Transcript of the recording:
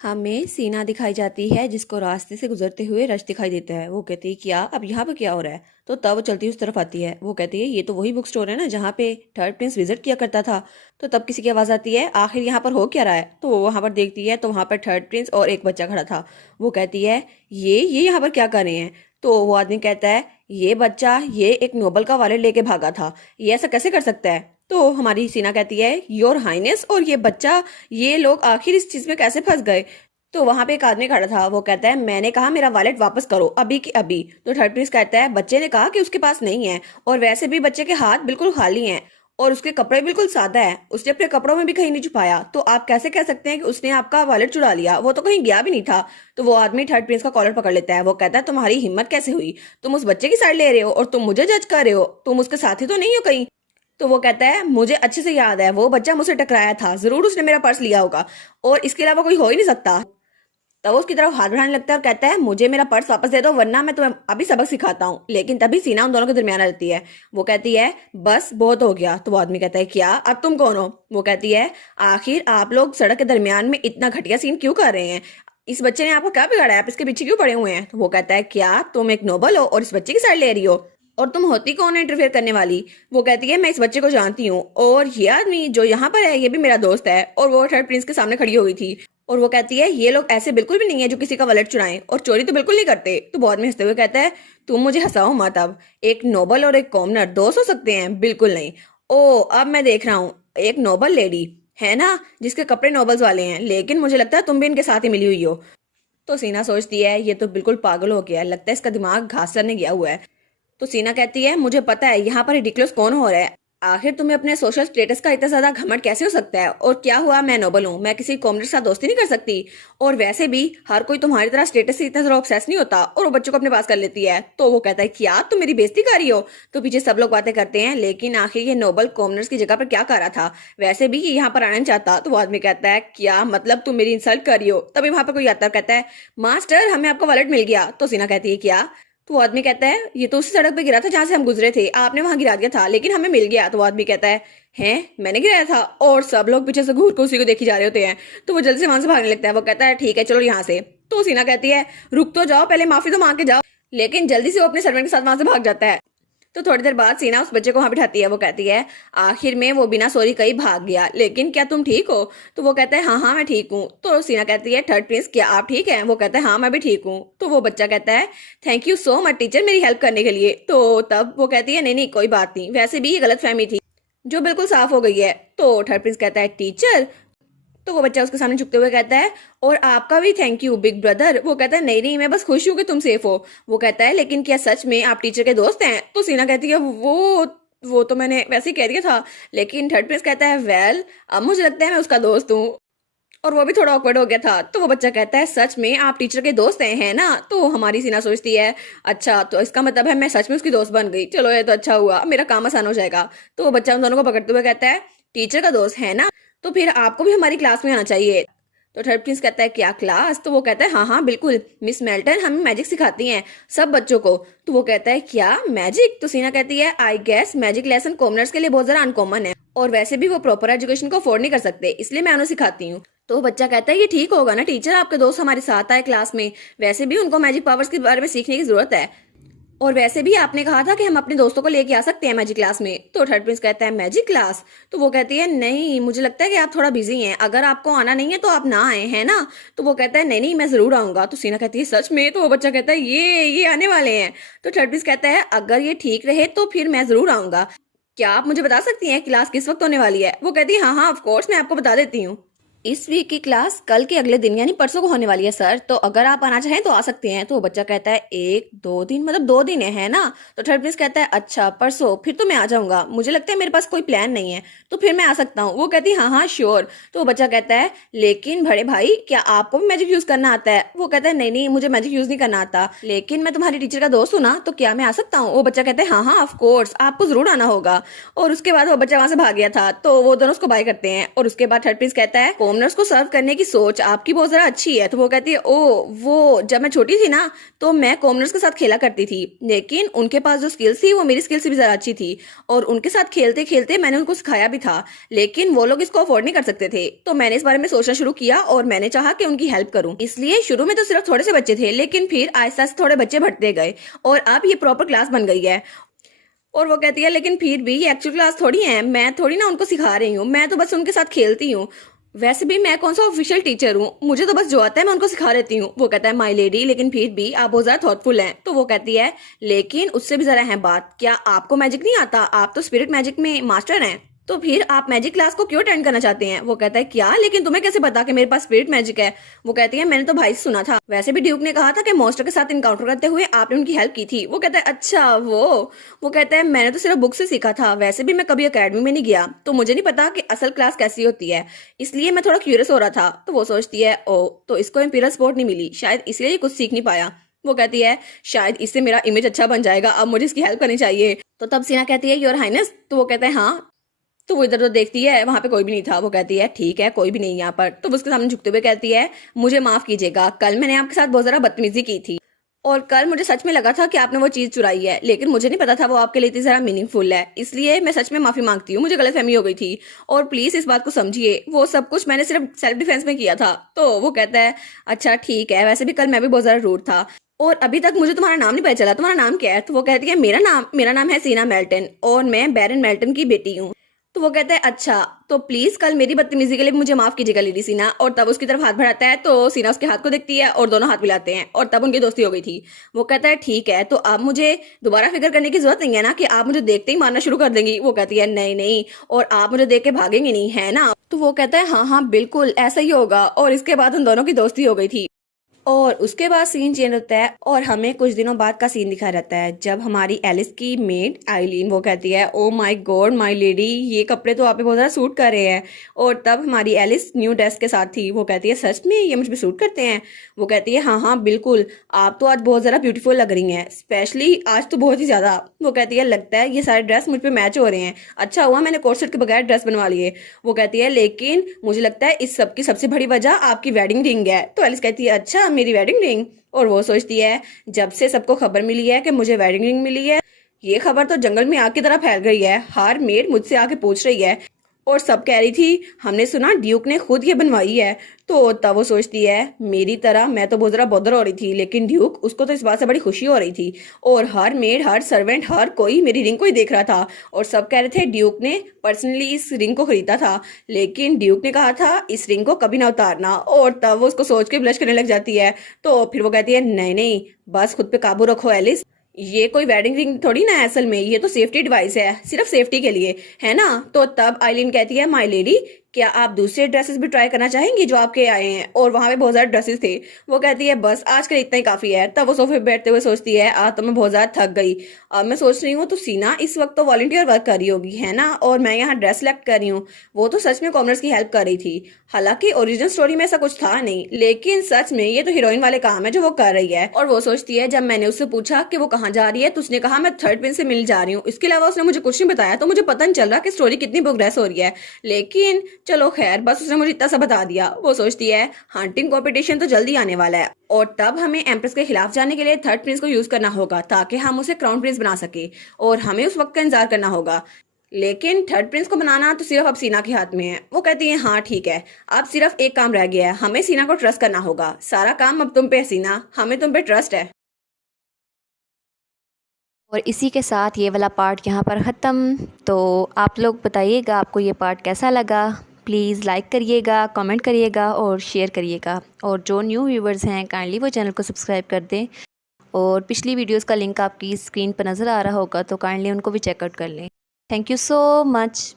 हमें सीना दिखाई जाती है जिसको रास्ते से गुजरते हुए रश दिखाई देता है। वो कहती है क्या अब यहाँ पे क्या हो रहा है। तो तब वो चलती उस तरफ आती है। वो कहती है ये तो वही बुक स्टोर है ना जहाँ पे थर्ड प्रिंस विजिट किया करता था। तो तब किसी की आवाज़ आती है आखिर यहाँ पर हो क्या रहा है। तो वो वहाँ पर देखती है तो वहाँ पर थर्ड प्रिंस और एक बच्चा खड़ा था। वो कहती है ये यहाँ पर क्या कर रहे हैं। तो वो आदमी कहता है ये बच्चा ये एक नोबल का वॉलेट लेके भागा था, ये ऐसा कैसे कर सकता है। तो हमारी सीना कहती है योर हाइनेस और ये बच्चा ये लोग आखिर इस चीज में कैसे फंस गए। तो वहां पे एक आदमी खड़ा था। वो कहता है मैंने कहा मेरा वॉलेट वापस करो अभी की अभी। तो थर्ड प्रिंस कहता है बच्चे ने कहा कि उसके पास नहीं है और वैसे भी बच्चे के हाथ बिल्कुल खाली हैं और उसके कपड़े बिल्कुल सादा है, उसने अपने कपड़ों में भी कहीं नहीं छुपाया। तो आप कैसे कह सकते हैं कि उसने आपका वॉलेट चुरा लिया, वो तो कहीं गया भी नहीं था। तो वो आदमी थर्ड प्रिंस का कॉलर पकड़ लेता है। वो कहता है तुम्हारी हिम्मत कैसे हुई, तुम उस बच्चे की साइड ले रहे हो और तुम मुझे जज कर रहे हो, तुम उसके साथी तो नहीं हो कहीं। तो वो कहता है मुझे अच्छे से याद है वो बच्चा मुझसे टकराया था, जरूर उसने मेरा पर्स लिया होगा और इसके अलावा कोई हो ही नहीं सकता। तब वो उसकी तरफ हाथ बढ़ाने लगता है और कहता है मुझे मेरा पर्स वापस दे दो वरना मैं तुम्हें अभी सबक सिखाता हूँ। लेकिन तभी सीना उन दोनों के दरमियान आ जाती है। वो कहती है बस बहुत हो गया। तो वो आदमी कहता है क्या अब तुम कौन हो। वो कहती है आखिर आप लोग सड़क के दरमियान में इतना घटिया सीन क्यों कर रहे हैं, इस बच्चे ने आपको क्या बिगाड़ा है, आप इसके पीछे क्यों पड़े हुए हैं। तो वो कहता है क्या तुम एक नोबल हो और इस बच्चे की साइड ले रही हो और तुम होती कौन है इंटरफेयर करने वाली। वो कहती है मैं इस बच्चे को जानती हूँ और ये आदमी जो यहाँ पर है ये भी मेरा दोस्त है। और वो थर्ड प्रिंस के सामने खड़ी हुई थी और वो कहती है ये लोग ऐसे बिल्कुल भी नहीं है जो किसी का वॉलेट चुराएं और चोरी तो बिल्कुल नहीं करते। तो बहुत में हंसते हुए कहता है तुम मुझे हंसाओ मत, अब एक नोबल और एक कॉमनर दोस्त हो सकते हैं, बिल्कुल नहीं। ओ अब मैं देख रहा हूँ एक नोबल लेडी है ना जिसके कपड़े नोबल्स वाले हैं, लेकिन मुझे लगता है तुम भी इनके साथ ही मिली हुई हो। तो सीना सोचती है ये तो बिल्कुल पागल हो गया है, लगता है इसका दिमाग घास चरने गया हुआ है। तो सीना कहती है मुझे पता है यहाँ पर रिडिकुलस कौन हो रहा है, आखिर तुम्हें अपने सोशल स्टेटस का इतना ज्यादा घमंड कैसे हो सकता है। और क्या हुआ मैं नोबल हूँ, मैं किसी कॉमरेड के साथ दोस्ती नहीं कर सकती और वैसे भी हर कोई तुम्हारी तरह स्टेटस से इतना ज्यादा ऑब्सेस नहीं होता। और वो बच्चों को अपने पास कर लेती है। तो वो कहता है क्या तुम मेरी बेइज्जती कर रही हो। तो पीछे सब लोग बातें करते हैं लेकिन आखिर ये नोबल कॉमनर्स की जगह पर क्या कर रहा था, वैसे भी ये यहाँ पर आना नहीं चाहता। तो वो आदमी कहता है क्या मतलब तुम मेरी इंसल्ट कर रही हो। तभी वहां पर कोई आता है कहता है मास्टर हमें आपका वॉलेट मिल गया। तो सीना कहती है क्या। तो वो आदमी कहता है ये तो उसी सड़क पे गिरा था जहां से हम गुजरे थे, आपने वहां गिरा दिया था लेकिन हमें मिल गया। तो वो आदमी कहता है हैं मैंने गिराया था। और सब लोग पीछे से घूर के उसी को देखी जा रहे होते हैं। तो वो जल्दी से वहां से भागने लगता है। वो कहता है ठीक है चलो यहाँ से। तो सीना कहती है रुक तो जाओ, पहले माफी तो मांग के जाओ। लेकिन जल्दी से वो अपने सर्वेंट के साथ वहां से भाग जाता है। तो थोड़ी देर बाद सीना उस बच्चे को वहां बिठाती है। वो कहती है आखिर में वो बिना सॉरी कहीं भाग गया, लेकिन क्या तुम ठीक हो। तो वो कहता है हाँ हाँ मैं ठीक हूँ। तो सीना कहती है थर्ड प्रिंस क्या आप ठीक हैं। वो कहता है हाँ मैं भी ठीक हूँ। तो वो बच्चा कहता है thank you so much teacher मेरी हेल्प करने के लिए। तो तब वो कहती है नहीं नहीं कोई बात नहीं, वैसे भी ये गलत फहमी थी जो बिल्कुल साफ हो गई है। तो थर्ड प्रिंस कहता है टीचर। तो वो बच्चा उसके सामने झुकते हुए कहता है और आपका भी थैंक यू बिग ब्रदर। वो कहता है नहीं नहीं मैं बस खुश हूं कि तुम सेफ हो। वो कहता है लेकिन क्या सच में आप टीचर के दोस्त हैं। तो सीना कहती है वो तो मैंने वैसे ही कह दिया था। लेकिन थर्ड प्रिंस कहता है वेल अब मुझे लगता है मैं उसका दोस्त हूँ। और वो भी थोड़ा ऑकवर्ड हो गया था। तो वो बच्चा कहता है सच में आप टीचर के दोस्त हैं है ना। तो हमारी सीना सोचती है अच्छा तो इसका मतलब है मैं सच में उसकी दोस्त बन गई, चलो ये तो अच्छा हुआ, मेरा काम आसान हो जाएगा। तो वो बच्चा उन दोनों को पकड़ते हुए कहता है टीचर का दोस्त है ना तो फिर आपको भी हमारी क्लास में आना चाहिए। तो थर्ड प्रिंस कहता है क्या क्लास। तो वो कहता है हाँ हाँ बिल्कुल मिस मेल्टन हमें मैजिक सिखाती हैं सब बच्चों को। तो वो कहता है क्या मैजिक। तो सीना कहती है I guess magic lesson commoners के लिए बहुत ज्यादा अनकॉमन है और वैसे भी वो प्रॉपर एजुकेशन को अफोर्ड नहीं कर सकते, इसलिए मैं उन्हें सिखाती हूँ। तो बच्चा कहता है ये ठीक होगा ना टीचर, आपके दोस्त हमारे साथ आए क्लास में, वैसे भी उनको मैजिक पावर्स के बारे में सीखने की जरूरत है और वैसे भी आपने कहा था कि हम अपने दोस्तों को लेके आ सकते हैं मैजिक क्लास में। तो थर्ड प्रिंस कहता है मैजिक क्लास। तो वो कहती है नहीं मुझे लगता है कि आप थोड़ा बिजी हैं, अगर आपको आना नहीं है तो आप ना आए है ना। तो वो कहता है नहीं नहीं मैं जरूर आऊंगा। तो सीना कहती है सच में। तो वो बच्चा कहता है ये आने वाले हैं। तो थर्ड प्रिंस कहता है अगर ये ठीक रहे तो फिर मैं जरूर आऊंगा, क्या आप मुझे बता सकती हैं क्लास किस वक्त होने वाली है। वो कहती है हाँ हाँ ऑफ कोर्स मैं आपको बता देती हूँ, इस वीक की क्लास कल के अगले दिन यानी परसों को होने वाली है सर, तो अगर आप आना चाहें तो आ सकते हैं। तो वो बच्चा कहता है एक दो दिन मतलब 2 दिन है ना। तो थर्ड प्रिंस कहता है अच्छा परसों, फिर तो मैं आ जाऊंगा, मुझे लगता है मेरे पास कोई प्लान नहीं है तो फिर मैं आ सकता हूँ। वो कहती है हाँ हाँ श्योर। तो वो बच्चा कहता है लेकिन बड़े भाई क्या आपको भी मैजिक यूज करना आता है। वो कहता है नहीं नहीं मुझे मैजिक यूज नहीं करना आता, लेकिन मैं तुम्हारी टीचर का दोस्त हूँ ना तो क्या मैं आ सकता हूँ। वो बच्चा कहता है हाँ हाँ ऑफ कोर्स आपको जरूर आना होगा। और उसके बाद वो बच्चा वहां से भाग गया था। तो वो दोनों उसको बाय करते हैं और उसके बाद थर्ड प्रिंस कहता है कॉमनर्स को सर्व करने की सोच आपकी बहुत ज़रा अच्छी है। तो वो कहती है, ओ वो जब मैं छोटी थी ना तो मैं कॉमनर्स के साथ खेला करती थी, लेकिन उनके पास जो स्किल्स थी वो मेरी स्किल्स से भी ज़रा अच्छी थी, और उनके साथ खेलते खेलते मैंने उनको सिखाया भी था, लेकिन वो लोग इसको अफोर्ड नहीं कर सकते थे। तो मैंने इस बारे में सोचना शुरू किया और मैंने चाहा कि उनकी हेल्प करूं। इसलिए शुरू में तो सिर्फ थोड़े से बच्चे थे, लेकिन फिर आहिस्ता आहिस्ता थोड़े बच्चे बढ़ते गए और अब ये प्रॉपर क्लास बन गई है। और वो कहती है, लेकिन फिर भी ये एक्चुअल क्लास थोड़ी है, मैं थोड़ी ना उनको सिखा रही हूँ, मैं तो बस उनके साथ खेलती हूँ। वैसे भी मैं कौन सा ऑफिशियल टीचर हूँ, मुझे तो बस जो आता है मैं उनको सिखा देती हूँ। वो कहता है, माय लेडी, लेकिन फिर भी आप बहुत ज्यादा थॉटफुल हैं। तो वो कहती है, लेकिन उससे भी जरा है बात, क्या आपको मैजिक नहीं आता? आप तो स्पिरिट मैजिक में मास्टर हैं, तो फिर आप मैजिक क्लास को क्यों अटेंड करना चाहते हैं? वो कहता है, क्या, लेकिन तुम्हें कैसे पता कि मेरे पास स्पिरिट मैजिक है? वो कहती है, मैंने तो भाई से सुना था, वैसे भी ड्यूक ने कहा था कि मॉन्स्टर के साथ इनकाउंटर करते हुए आपने उनकी हेल्प की थी। वो कहता है, अच्छा वो कहता है, मैंने तो सिर्फ बुक से सीखा था, वैसे भी मैं कभी अकेडमी में नहीं गया, तो मुझे नहीं पता कि असल क्लास कैसी होती है, इसलिए मैं थोड़ा क्यूरियस हो रहा था। तो वो सोचती है, ओ तो इसको इम्पीरियल सपोर्ट नहीं मिली, शायद इसलिए कुछ सीख नहीं पाया। वो कहती है, शायद इससे मेरा इमेज अच्छा बन जाएगा, अब मुझे इसकी हेल्प करनी चाहिए। तो तब सीना कहती है, योर हाइनेस। तो वो कहता है, हाँ। तो वो इधर तो देखती है, वहां पे कोई भी नहीं था। वो कहती है, ठीक है, कोई भी नहीं यहाँ पर। तो वो उसके सामने झुकते हुए कहती है, मुझे माफ कीजिएगा, कल मैंने आपके साथ बहुत जरा बदतमीजी की थी, और कल मुझे सच में लगा था कि आपने वो चीज चुराई है, लेकिन मुझे नहीं पता था वो आपके लिए इतनी जरा मीनिंगफुल है, इसलिए मैं सच में माफी मांगती हूँ, मुझे गलतफहमी हो गई थी, और प्लीज इस बात को समझिए, वो सब कुछ मैंने सिर्फ सेल्फ डिफेंस में किया था। तो वो कहता है, अच्छा ठीक है, वैसे भी कल मैं भी बहुत जरा रूड था, और अभी तक मुझे तुम्हारा नाम नहीं पता चला, तुम्हारा नाम क्या है? तो वो कहती है, मेरा नाम है सीना मेल्टन, और मैं बैरन मेल्टन की बेटी हूँ। तो वो कहता है, अच्छा, तो प्लीज कल मेरी बदतमीजी के लिए मुझे माफ कीजिएगा लेडी सीना। और तब उसकी तरफ हाथ बढ़ाता है, तो सीना उसके हाथ को देखती है और दोनों हाथ मिलाते हैं, और तब उनकी दोस्ती हो गई थी। वो कहता है, ठीक है, तो अब मुझे दोबारा फिक्र करने की जरूरत नहीं है ना कि आप मुझे देखते ही मारना शुरू कर देंगी? वो कहती है, नहीं नहीं, और आप मुझे देख के भागेंगे नहीं, है ना? तो वो कहता है, हाँ हाँ बिल्कुल ऐसा ही होगा। और इसके बाद उन दोनों की दोस्ती हो गई थी। और उसके बाद सीन चेंज होता है और हमें कुछ दिनों बाद का सीन दिखा रहता है, जब हमारी एलिस की मेड आइलीन वो कहती है, oh my God my lady, ये कपड़े तो आप पे बहुत ज़्यादा सूट कर रहे हैं। और तब हमारी एलिस न्यू ड्रेस के साथ थी। वो कहती है, सच में ये मुझ पे सूट करते हैं? वो कहती है, हाँ हाँ बिल्कुल, आप तो आज बहुत ज़्यादा ब्यूटीफुल लग रही हैं, स्पेशली आज तो बहुत ही ज़्यादा। वो कहती है, लगता है ये सारे ड्रेस मुझ पे मैच हो रहे हैं, अच्छा हुआ मैंने कोट सेट के बगैर ड्रेस बनवा लिए। वो कहती है, लेकिन मुझे लगता है इस सब की सबसे बड़ी वजह आपकी वेडिंग रिंग है। तो एलिस कहती है, अच्छा मेरी वेडिंग रिंग? और वो सोचती है, जब से सबको खबर मिली है कि मुझे वेडिंग रिंग मिली है, ये खबर तो जंगल में आग की तरह फैल गई है, हर मेड मुझसे आके पूछ रही है, और सब कह रही थी हमने सुना ड्यूक ने खुद ये बनवाई है। तो तब वो सोचती है, मेरी तरह मैं तो बहुत जरा बॉदर हो रही थी, लेकिन ड्यूक, उसको तो इस बात से बड़ी खुशी हो रही थी, और हर मेड, हर सर्वेंट, हर कोई मेरी रिंग को ही देख रहा था, और सब कह रहे थे ड्यूक ने पर्सनली इस रिंग को खरीदा था, लेकिन ड्यूक ने कहा था इस रिंग को कभी ना उतारना। और तब वो उसको सोच के ब्लश करने लग जाती है। तो फिर वो कहती है, नहीं नहीं, बस खुद पे काबू रखो एलिस, ये कोई वेडिंग रिंग थोड़ी ना है, असल में ये तो सेफ्टी डिवाइस है, सिर्फ सेफ्टी के लिए, है ना? तो तब आइलिन कहती है, माय लेडी, क्या आप दूसरे ड्रेसेस भी ट्राई करना चाहेंगी जो आपके आए हैं? और वहां पे बहुत ज्यादा ड्रेसेस थे। वो कहती है, बस आज के लिए इतना ही काफी है। तब वो सोफे पे बैठते हुए सोचती है, आज तो मैं बहुत ज्यादा थक गई, अब मैं सोच रही हूँ तो सीना इस वक्त तो वॉलंटियर वर्क कर रही होगी, है ना, और मैं यहाँ ड्रेस सेलेक्ट कर रही हूँ, वो तो सच में कॉमनर्स की हेल्प कर रही थी, हालांकि ओरिजिनल स्टोरी में ऐसा कुछ था नहीं, लेकिन सच में ये तो हीरोइन वाले काम है जो वो कर रही है। और वो सोचती है, जब मैंने उससे पूछा कि वो कहाँ जा रही है, तो उसने कहा मैं थर्ड प्रिंस से मिल जा रही हूँ, इसके अलावा उसने मुझे कुछ नहीं बताया, तो मुझे पता नहीं चल रहा कि स्टोरी कितनी प्रोग्रेस हो रही है, लेकिन चलो खैर, बस उसने मुझे इतना सा बता दिया। वो सोचती है, हंटिंग कॉम्पिटिशन तो जल्दी आने वाला है, और तब हमें एम्प्रेस के खिलाफ जाने के लिए थर्ड प्रिंस को यूज करना होगा, ताकि हम उसे क्राउन प्रिंस बना सके, और हमें उस वक्त का इंतजार करना होगा, लेकिन थर्ड प्रिंस को बनाना तो सिर्फ अब सीना के हाथ में है। वो कहती है, हाँ ठीक है, अब सिर्फ एक काम रह गया है, हमें सीना को ट्रस्ट करना होगा, सारा काम अब तुम पे है सीना, हमें तुम पे ट्रस्ट है। और इसी के साथ ये वाला पार्ट यहाँ पर ख़त्म। तो आप लोग बताइएगा आपको ये पार्ट कैसा लगा, प्लीज़ लाइक करिएगा, कमेंट करिएगा और शेयर करिएगा, और जो न्यू व्यूवर्स हैं काइंडली वो चैनल को सब्सक्राइब कर दें, और पिछली वीडियोस का लिंक आपकी स्क्रीन पर नज़र आ रहा होगा, तो काइंडली उनको भी चेकआउट कर लें। Thank you so much.